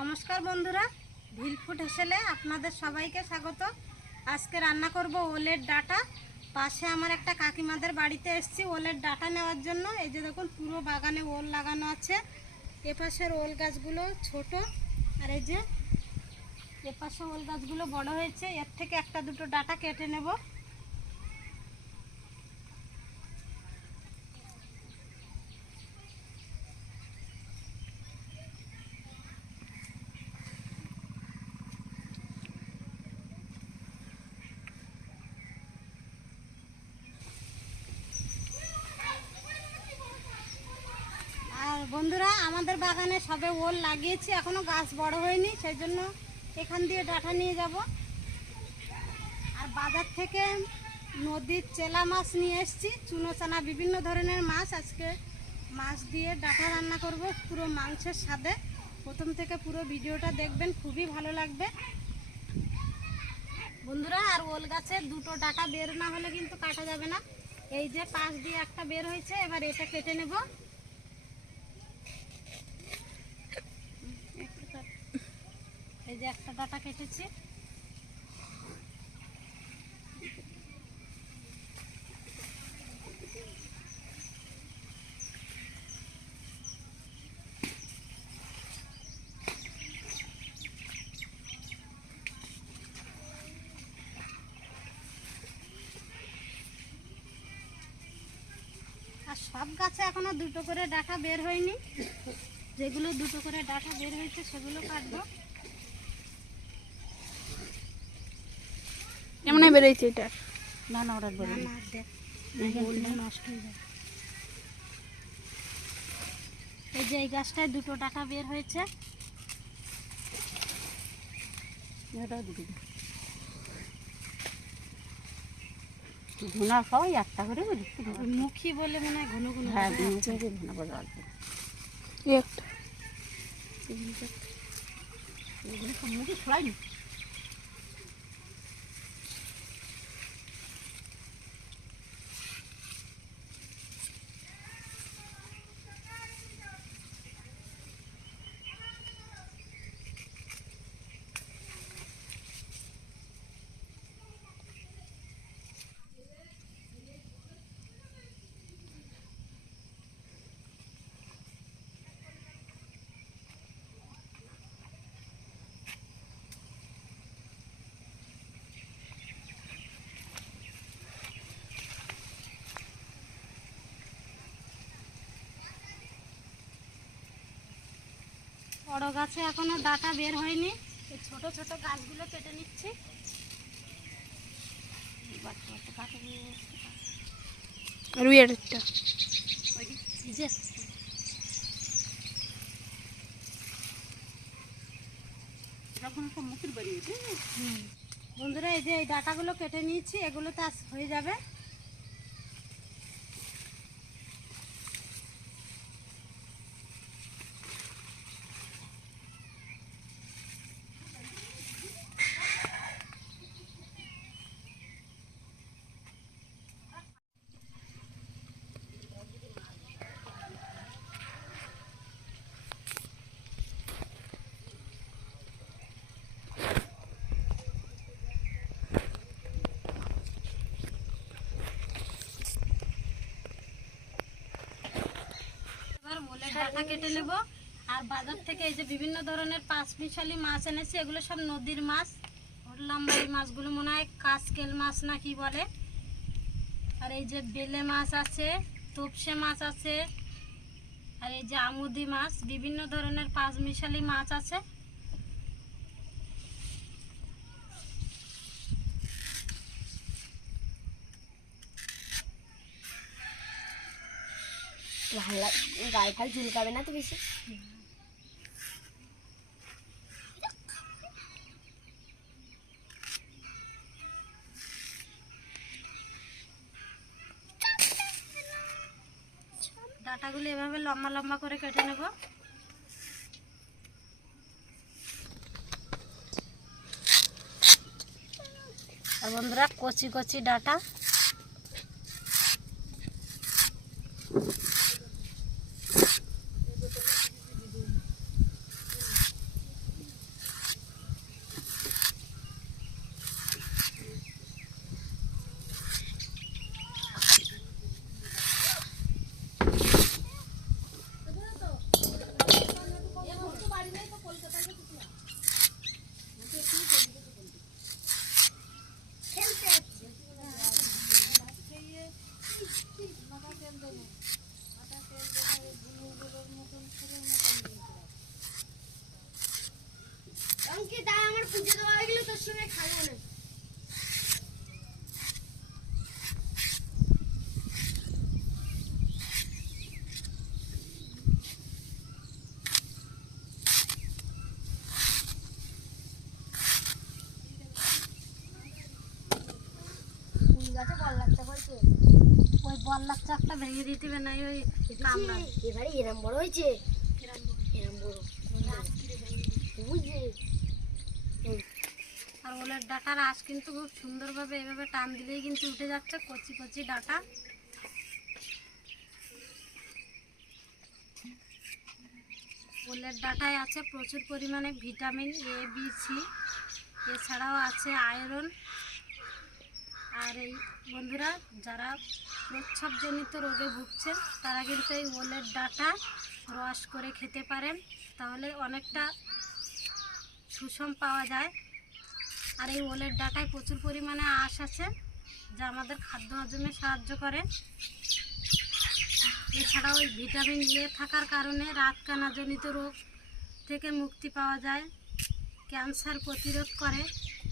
নমস্কার বন্ধুরা ভিলফুড হেসেলে আপনাদের সবাইকে স্বাগত। আজকে রান্না করব ওলের ডাটা। পাশে আমার একটা কাকিমাদের বাড়িতে এসেছি ওলের ডাটা নেওয়ার জন্য। এই যে দেখুন, পুরো বাগানে ওল লাগানো আছে। এপাশের ওল গাছগুলো ছোট, আর এই যে এপাশে ওল গাছগুলো বড় হয়েছে। এর থেকে একটা দুটো ডাটা কেটে নেব আর বন্ধুরা আমাদের বাগানে সবে ওল লাগিয়েছি, এখনও গাছ বড় হয়নি, সেই জন্য এখান দিয়ে ডাঁটা নিয়ে যাব। আর বাজার থেকে নদীর চেলা মাছ নিয়ে এসেছি চুনো চানা বিভিন্ন ধরনের মাছ। আজকে মাছ দিয়ে ডাঁটা রান্না করব পুরো মাংসের স্বাদে। প্রথম থেকে পুরো ভিডিওটা দেখবেন, খুবই ভালো লাগবে। বন্ধুরা, আর ওল গাছে দুটো ডাটা বের না হলে কিন্তু কাটা যাবে না। এই যে পাশ দিয়ে একটা বের হয়েছে, এবার এটা কেটে নেব। এই যে একটা ডাটা কেটেছি। আর সব গাছে এখনও দুটো করে ডাটা বের হয়নি। যেগুলো দুটো করে ডাটা বের হয়েছে সেগুলো কাটবো। এমন বেরোইছে এটা? না না বললে নষ্ট হয়ে যাবে। এই যে এই গাছটায় দুটো ডাটা বের হয়েছে। ধুনা সবাই একটা করে বলি? মুখী বলে মনে হয় ঘন ঘন হ্যাঁ। ধুনা বলে অল্প। একটা। মুখে ছড়াইনি বড় গাছে এখনও ডাটা বের হয়নি। এই ছোট ছোট গাছগুলো কেটে নিচ্ছি। যে। বন্ধুরা এই যে এই ডাটাগুলো কেটে নিয়েছি এগুলো তো আজ হয়ে যাবে এবার মোলের ডাটা কেটে নেব। আর বাজার থেকে এই যে বিভিন্ন ধরনের পাঁচমিশালি মাছ এনেছি, এগুলো সব নদীর মাছ। এই মাছগুলো মনে হয় কাসকেল মাছ না কি বলে। আর এই যে বেলে মাছ আছে, তোপসে মাছ আছে, আর এই যে আমুদি মাছ, বিভিন্ন ধরনের পাঁচমিশালি মাছ আছে। ভালো গায়ে ফাল ঝুলকাবে না তো বেশি? ডাটাগুলো এভাবে লম্বা লম্বা করে কেটে নেব। আর বন্ধুরা, কচি কচি ডাটা। দিতে না ওই কামড়া। এবারে এরম বড় হয়েছে। এরম বড়। আর ওলের ডাটার আঁশ কিন্তু খুব সুন্দরভাবে এভাবে টান দিলেই কিন্তু উঠে যাচ্ছে কচি কচি ডাটা। ওলের ডাটায় আছে প্রচুর পরিমাণে ভিটামিন এ বি সি। এছাড়াও আছে আয়রন। আর এই বন্ধুরা, যারা প্রচ্ছবজনিত রোগে ভুগছেন, তারা কিন্তু এই ওলের ডাটা রস করে খেতে পারেন। তাহলে অনেকটা সুষম পাওয়া যায়। আর এই ওলের ডাটায় প্রচুর পরিমাণে আঁশ আছে, যা আমাদের খাদ্য হজমে সাহায্য করে। এছাড়াও ওই ভিটামিন এ থাকার কারণে রাতকানাজনিত রোগ থেকে মুক্তি পাওয়া যায়, ক্যান্সার প্রতিরোধ করে।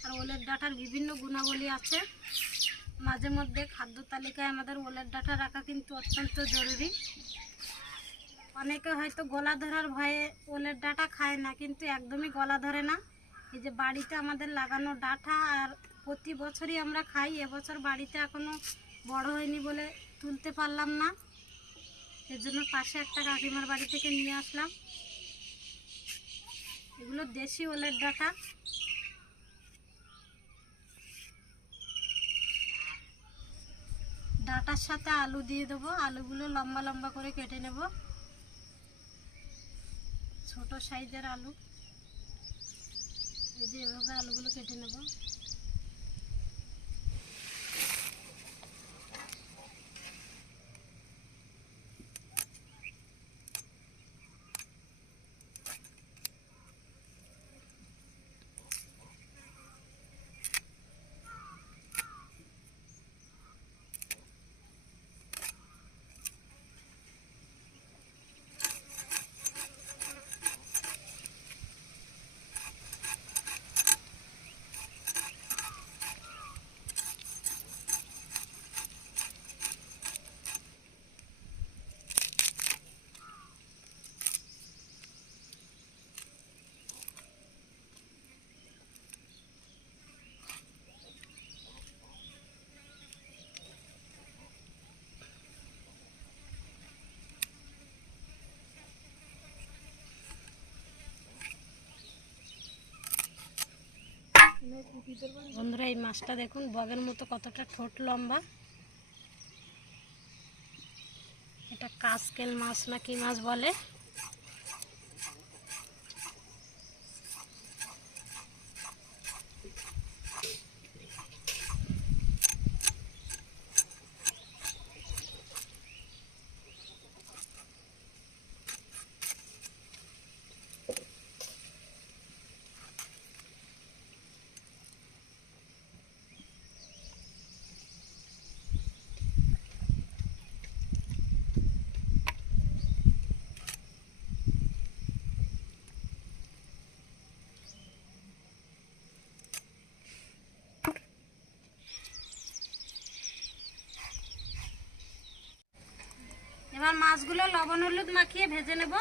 আর ওলের ডাটার বিভিন্ন গুণাবলী আছে। মাঝে মধ্যে খাদ্য তালিকায় আমাদের ওলের ডাটা রাখা কিন্তু অত্যন্ত জরুরি। অনেকে হয়তো গলা ধরার ভয়ে ওলের ডাটা খায় না, কিন্তু একদমই গলা ধরে না। এই যে বাড়িতে আমাদের লাগানো ডাটা আর প্রতি বছরই আমরা খাই, এবছর বাড়িতে এখনও বড় হয়নি বলে তুলতে পারলাম না। জন্য পাশে একটা কাকিমার বাড়ি থেকে নিয়ে আসলাম। এগুলো দেশি ওলের ডাঁটা। ডাটার সাথে আলু দিয়ে দেবো। আলুগুলো লম্বা লম্বা করে কেটে নেব। ছোট সাইজের আলু। এই যে এভাবে আলুগুলো কেটে নেব। বন্ধুরা, এই মাছটা দেখুন, বগের মতো কতটা ঠোঁট লম্বা। এটা কাসকেল মাছ না কি মাছ বলে এবার মাছগুলো লবণ হলুদ মাখিয়ে ভেজে নেব।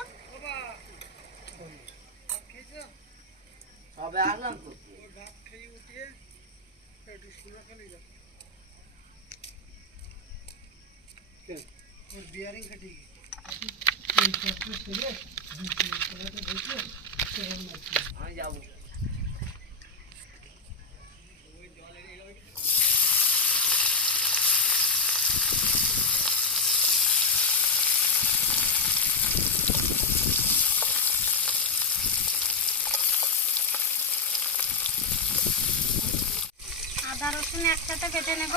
আমি যাব আদা রসুন একসাথে কেটে নেব।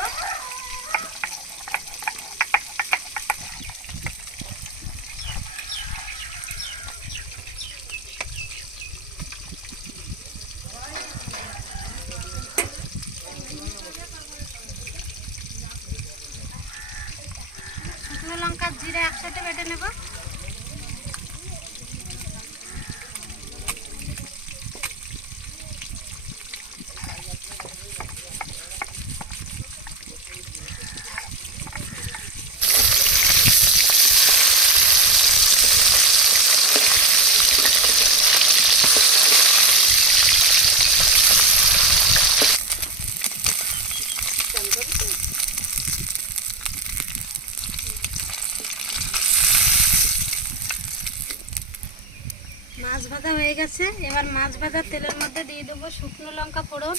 ভাজা হয়ে গেছে এবার মাছ ভাজার তেলের মধ্যে দিয়ে দেবো শুকনো লঙ্কা ফোড়ন,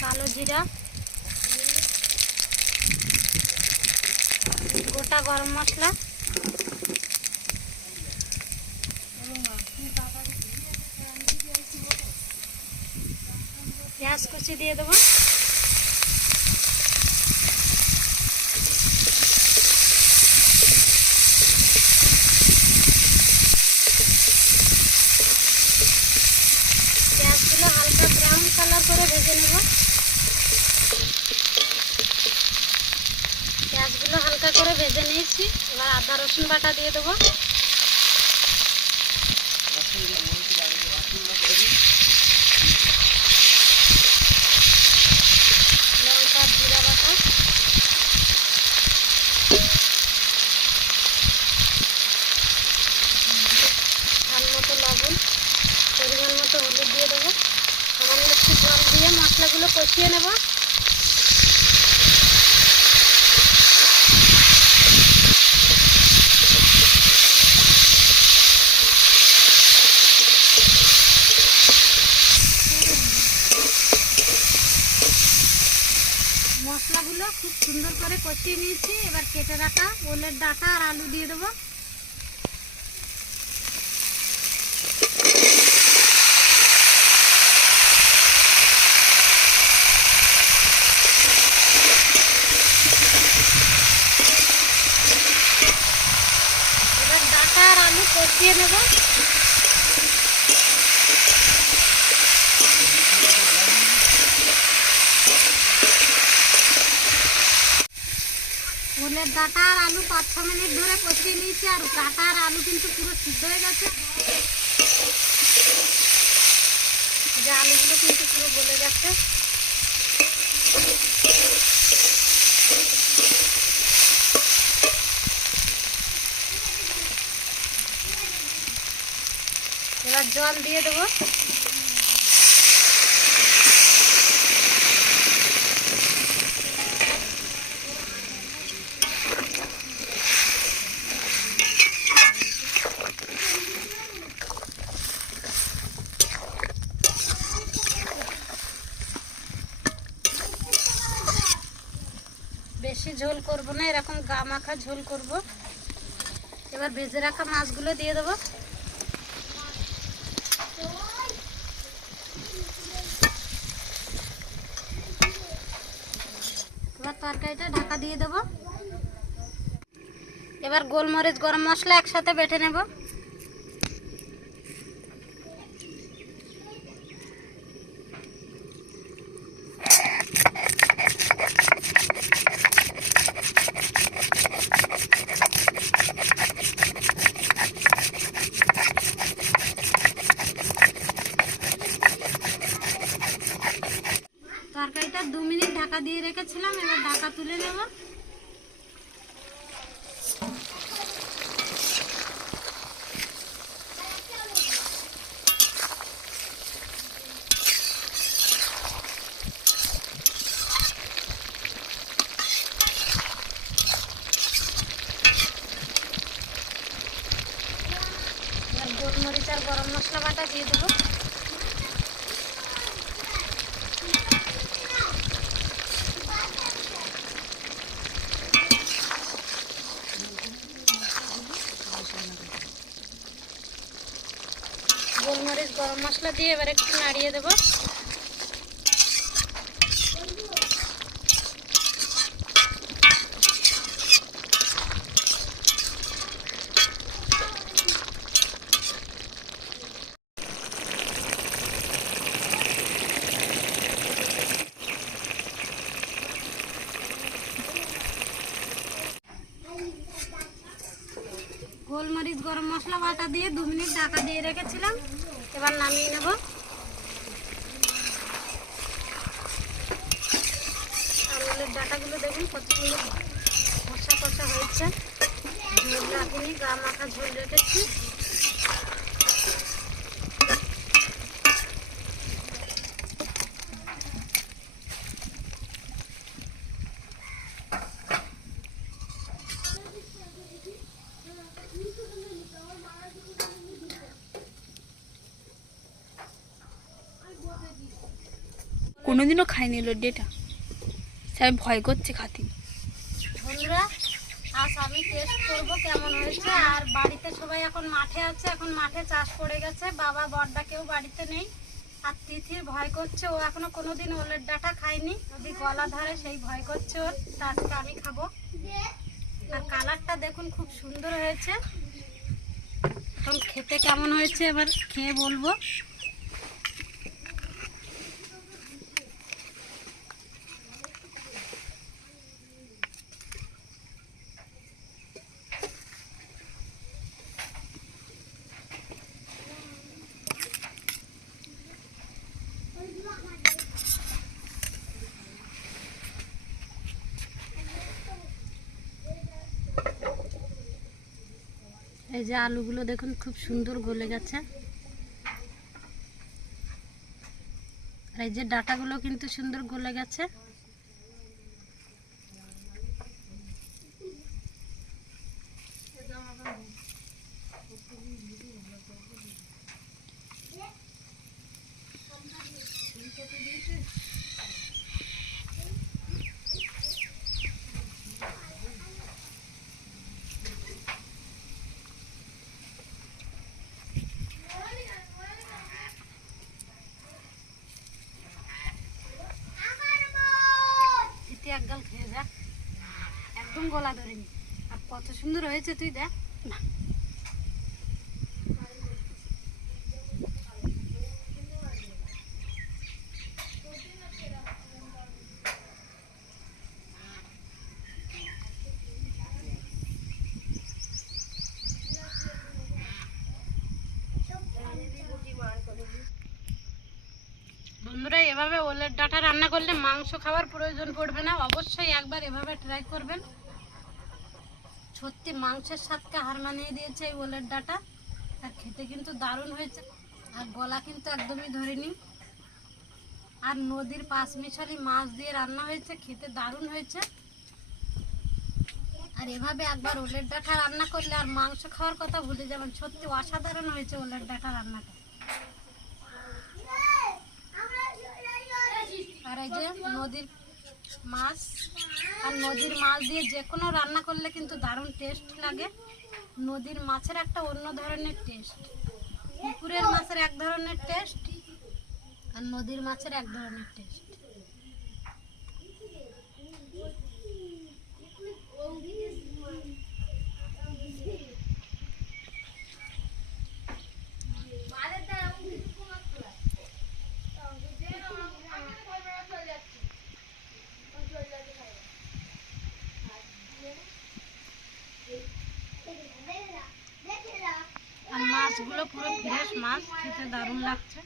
কালো জিরা, গোটা গরম মশলা, পেঁয়াজ কুচি দিয়ে দেবো পেঁয়াজগুলো হালকা ব্রাউন কালার করে ভেজে নেব পেঁয়াজগুলো হালকা করে ভেজে নিয়েছি এবার আদা রসুন বাটা দিয়ে দেবো লঙ্কা জিরা বাটা ভালো মতো লবণ পরিমাণ মতো হলুদ দিয়ে দেবো সামান্য একটু জল দিয়ে মশলাগুলো কষিয়ে নেব মশলাগুলো খুব সুন্দর করে কষিয়ে নিয়েছি। এবার কেটে রাখা ওলের ডাটা আর আলু দিয়ে দেবো এবার ডাটা আর আলু কষিয়ে নেব ওলের ডাটা আর আলু পাঁচ ছ মিনিট ধরে কষিয়ে নিয়েছি আর ডাটা আর আলু কিন্তু পুরো সিদ্ধ হয়ে গেছে। যে আলুগুলো কিন্তু পুরো গলে গেছে। এবার জল দিয়ে দেবো। বেশি ঝোল করব না, এরকম গা মাখা ঝোল করব। এবার ভেজে রাখা মাছগুলো দিয়ে দেবো। এবার তরকারিটা ঢাকা দিয়ে দেবো। এবার গোলমরিচ, গরম মশলা একসাথে বেটে নেব তরকারিটা দু মিনিট ঢাকা দিয়ে রেখেছিলাম এবার ঢাকা তুলে নেব এবার গোলমরিচ আর গরম মশলা বাটা দিয়ে দেবো গোলমরিচ গরম মশলা দিয়ে এবার একটু নাড়িয়ে দেবো। গোলমরিচ, গরম মশলা, বাটা দিয়ে দু মিনিট ঢাকা দিয়ে রেখেছিলাম। এবার নামিয়ে নেব। আঙুলের ডাটাগুলো দেখুন, কত সুন্দর কষা কষা হয়েছে। ঝোল রাখিনি, গা মাথা ঝোল রেখেছি। কোনোদিনও খাইনি লড্ডিটা। সবাই ভয় করছে আজ আমি টেস্ট করব কেমন হয়েছে। আর বাড়িতে সবাই এখন মাঠে আছে, এখন মাঠে চাষ পড়ে গেছে। বাবা কেউ বাড়িতে নেই। আর তিথির ভয় করছে, ও খায়নি। যদি গলা ধরে সেই ভয় করছে ওর আমি খাব। আর কালারটা দেখুন, খুব সুন্দর হয়েছে। এখন খেতে কেমন হয়েছে এবার খেয়ে বলব। এই যে আলুগুলো দেখুন, খুব সুন্দর গলে গেছে। আর এই যে ডাটাগুলো কিন্তু সুন্দর গলে গেছে। গলা ধরেনি আর কত সুন্দর হয়েছে তুই দেখ। না। বন্ধুরা, এভাবে ওলের ডাটা রান্না করলে মাংস খাওয়ার প্রয়োজন পড়বে না। অবশ্যই একবার এভাবে ট্রাই করবেন। সত্যি মাংসের স্বাদকে হার মানিয়ে দিয়েছে এই ওলের ডাটা। আর খেতে কিন্তু দারুণ হয়েছে। আর গলা কিন্তু একদমই ধরেনি। আর নদীর পাঁচ মিশালি মাছ দিয়ে রান্না হয়েছে, খেতে দারুণ হয়েছে। আর এভাবে একবার ওলের ডাঁটা রান্না করলে আর মাংস খাওয়ার কথা ভুলে যাবেন। সত্যি অসাধারণ হয়েছে ওলের ডাঁটা রান্নাটা। আর এই যে নদীর মাছ আর নদীর মাছ দিয়ে যে কোনো রান্না করলে কিন্তু দারুণ টেস্ট লাগে। নদীর মাছের একটা অন্য ধরনের টেস্ট পুকুরের মাছের এক ধরনের টেস্ট আর নদীর মাছের এক ধরনের টেস্ট মাছগুলো পুরো ফ্রেশ মাছ, খেতে দারুণ লাগছে।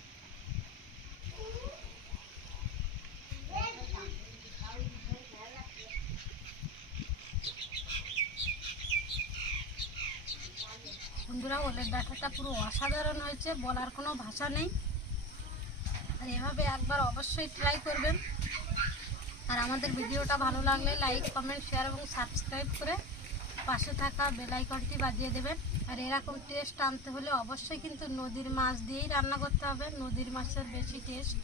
বন্ধুরা ওলের ডাঁটাটা পুরো অসাধারণ হয়েছে, বলার কোনো ভাষা নেই। আর এভাবে একবার অবশ্যই ট্রাই করবেন। আর আমাদের ভিডিওটা ভালো লাগলে লাইক কমেন্ট শেয়ার এবং সাবস্ক্রাইব করে পাশে থাকা বেল আইকনটি বাজিয়ে দেবেন। আর এরকম টেস্ট আনতে হলে অবশ্যই কিন্তু নদীর মাছ দিয়েই রান্না করতে হবে। নদীর মাছের বেশি টেস্ট